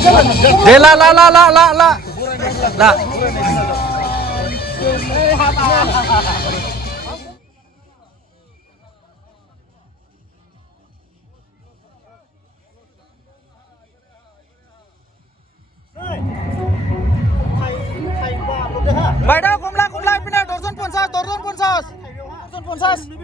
दे ला ला ला ला ला ला ला बायदा कमला कमला पिना दर्जन 50 दर्जन 50 दर्जन 50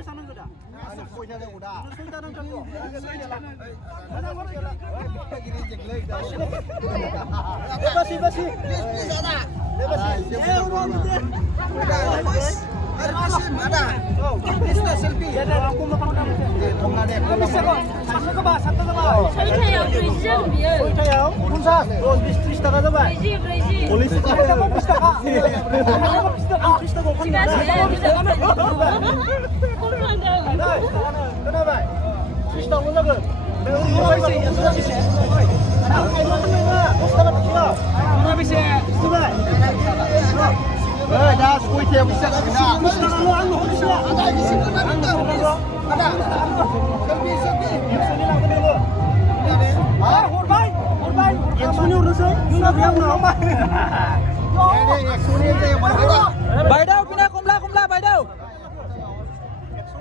बायदाव पिना कमला कमला बायदाव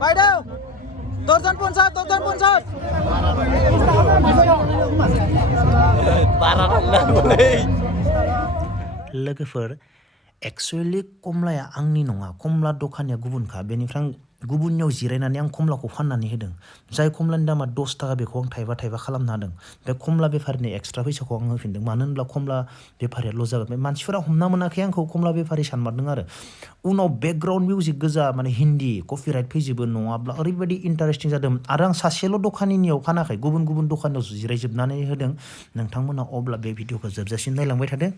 बायदाव दर्जन 50 दर्जन 50 लोगोफोर एक्चुअली कमलाया आंनि नङा कमला दखानिया गुबुनखा बेनिफ्राय गुबुननियाव जिरायनानै आं कमलाखौ फाननानै होदों जाय कमलानि दामा 10 थाखा बेखौ आं थाइबा थाइबा खालामना होदों बे कमला बेफारिनि एक्सट्रा फैसाखौ आं होफिनदों मानो होनब्ला कमला बेफारिया लस जागोन मानसिफोरा हमना मोनाखै आंखौ कमला बेफारि सानमारदों आरो उनाव बेकग्राउन्ड मिउजिक गोजा माने हिन्दी कपिराइट फैजोबो नङाब्ला ओरैबायदि इन्टारेस्टिं जादों आरो आं सासेल' दखानिनियाव फानाखै गुबुन गुबुन दखानियाव जिरायजोबनानै होदों नोंथांमोना अब्ला बे भिडिअखौ जोबजासिम नायलांबाय थादों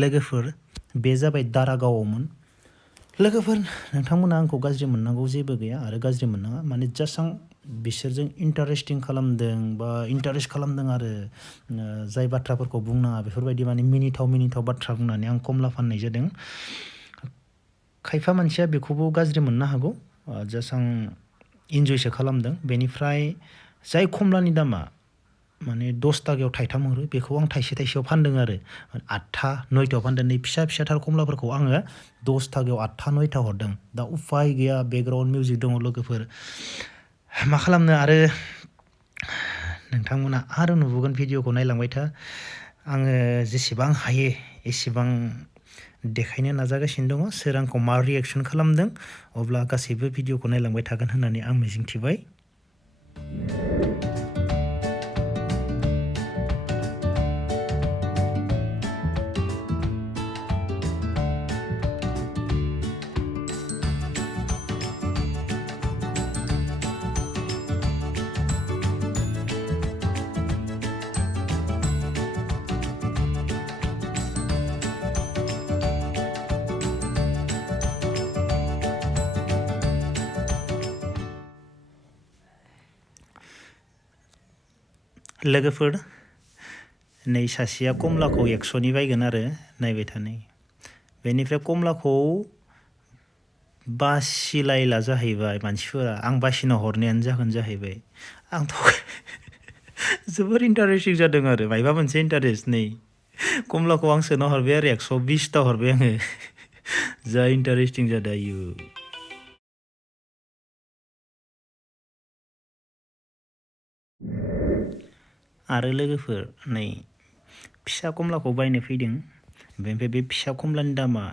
लोगोफोर बे जाबाय दारागावआवमोन लोगोफोर नोंथांमोना आंखौ गाज्रि मोननांगौ जेबो गैया आरो गाज्रि मोननाङा माने जास्ट आं बिसोरजों इन्टारेस्टिं खालामदों बा इन्टारेस्ट खालामदों आरो जाय बाथ्राफोरखौ बुंनाङा बेफोरबायदि माने मिनिथाव बाथ्रा बुंनानै आं कमला फाननाय जादों खायफा मानसिया बेखौबो गाज्रि मोननो हागौ जास्ट आं इन्जयसो खालामदों बेनिफ्राय जाय कमलानि दामा माने 10 थाखायाव थाइथाम हरो बेखौ आं थाइसे थाइसेयाव फानदों आरो 8था 9थायाव फानदों नै फिसाथार कमलाफोरखौ आङो 10 थाखायाव 8था 9था हरदों दा उफाय गैया बेकग्राउन्ड मिउजिक दङ लोगोफोर मा खालामनो आरो नोंथांमोना आरो नुबोगोन भिडिअखौ नायलांबाय था आङो जेसेबां हायो एसेबां देखायनो नाजागासिनो दङ सोर आंखौ मा रिएक्सन खालामदों अब्ला गासैबो भिडिअखौ नायलांबाय थागोन होननानै आं मिजिंथिबाय लोगोफोर नै सासेया कमलाखौ 100नि बायगोन आरो नायबाय थानाय बेनिफ्राय कमलाखौ बासिलायला जाहैबाय मानसिफोरा आं बासिना हरनायानो जागोन जाहैबाय आंथ' जोबोर इन्टारेस्टिं जादों आरो मायबा मोनसे इन्टारेस्ट नै कमलाखौ आं सोना हरबाय आरो 120ता हरबाय आङो जा इन्टारेस्टिं जादों आयु आरो लोगोफोर नै फिसा कमलाखौ बायनो फैदों बेनिफ्राय बे फिसा कमलानि दामा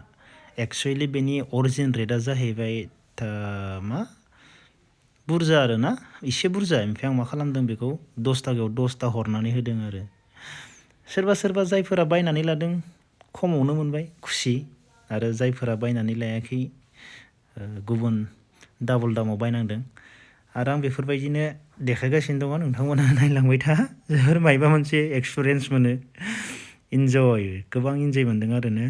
एक्चुअलि बेनि अरिजिन रेटआ जाहैबाय मा बुरजा आरो ना एसे बुरजा ओमफ्राय आं मा खालामदों बेखौ 10 थाखायाव 10ता हरनानै होदों आरो सोरबा जायफोरा बायनानै लादों खमावनो मोनबाय खुसि आरो जायफोरा बायनानै लायाखै गुबुन डाबल दामाव बायनांदों आरो आं बेफोरबायदिनो देखायगासिनो दङ नोंथांमोना नायलांबाय था जोबोर मायबा मोनसे एक्सपिरियेन्स मोनो इन्जय गोबां इन्जय मोन्दों आरोनो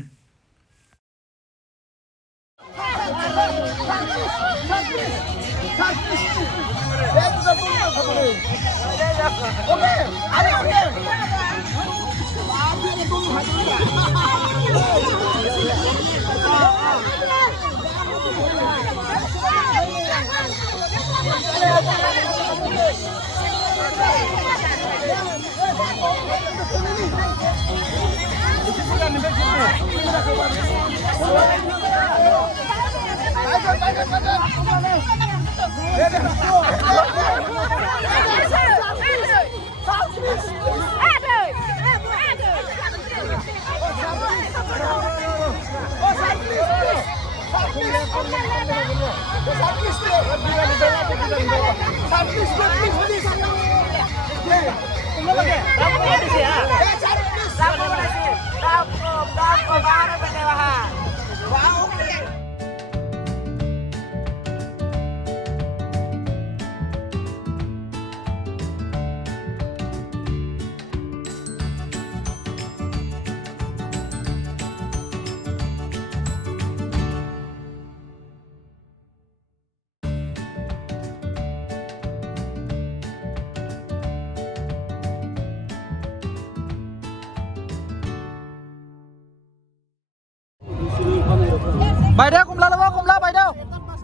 Bayda kumla lawa kumla bayda.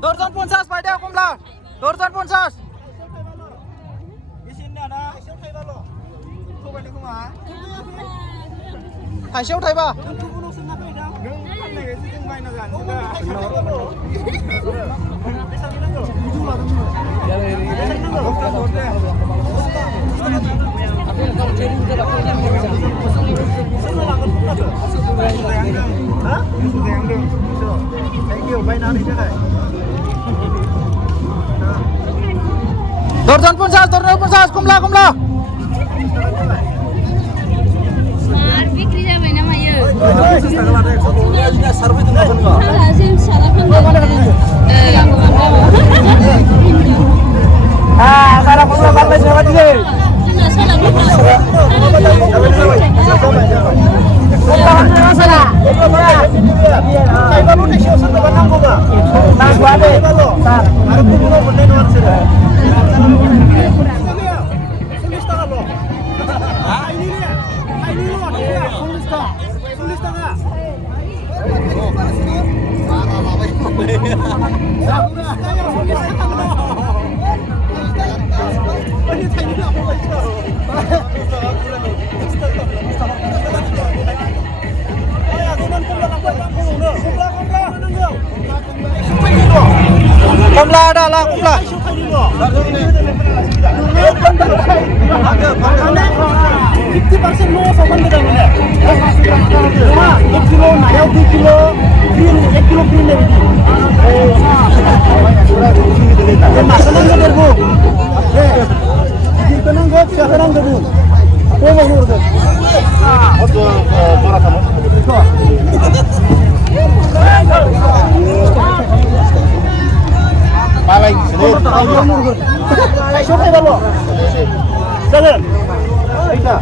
Dorjon 50 bayda kumla. Dorjon 50. Thaisyau Thaiba. Dorjon 50 kumla kumla. बिक्री जाबाय ना मायो Kumla ada lah kumla. 50% more for 1 kilo. 1 kilo, naya 2 kilo, 1 kilo green le biji. Makanan ke derbu. Makanan ke sekarang derbu. Apa mau urut? Atau bara sama. Palai sini. Siapa yang bawa? Jalan. Aida.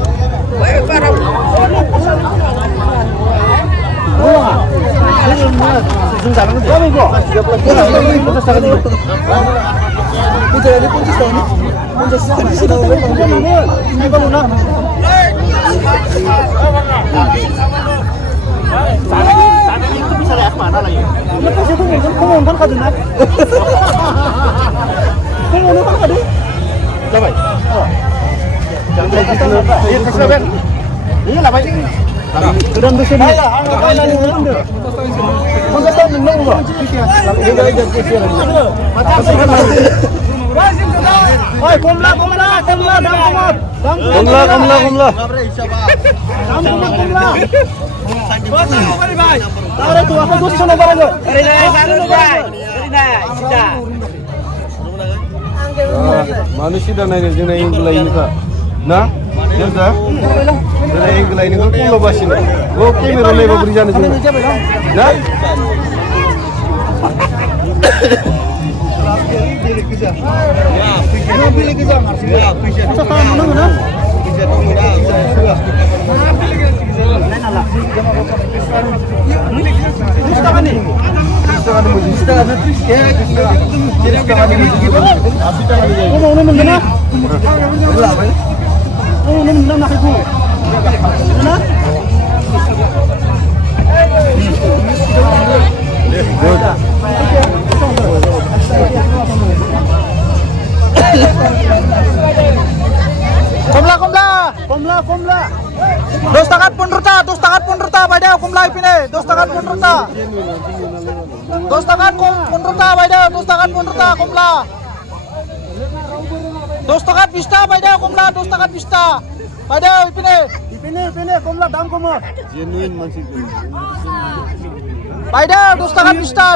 Manusia dan lain-lain yang lain juga, nah, Dah. Dah yang gelai ni kau lo basin. Kau kamera ni baru jalan je. Dah. Pilih kerja. Ya, pilih kerja. Ya, kerja. Mana? Kerja tu mudah. Istakan ni. Istakan ni. Istakan ni. Istakan ni. Kau mau ni mana? Belak. Oh, ni mana nak aku? Mana? Komla. Dos takat pun ruta pada kumlai pine. Dos takat pun ruta pada dos takat pun ruta kumla. Dos takat pista pada kumla dos takat pista pada pine. Pine komla dam komot. Genuine masih. Pada dos takat pista.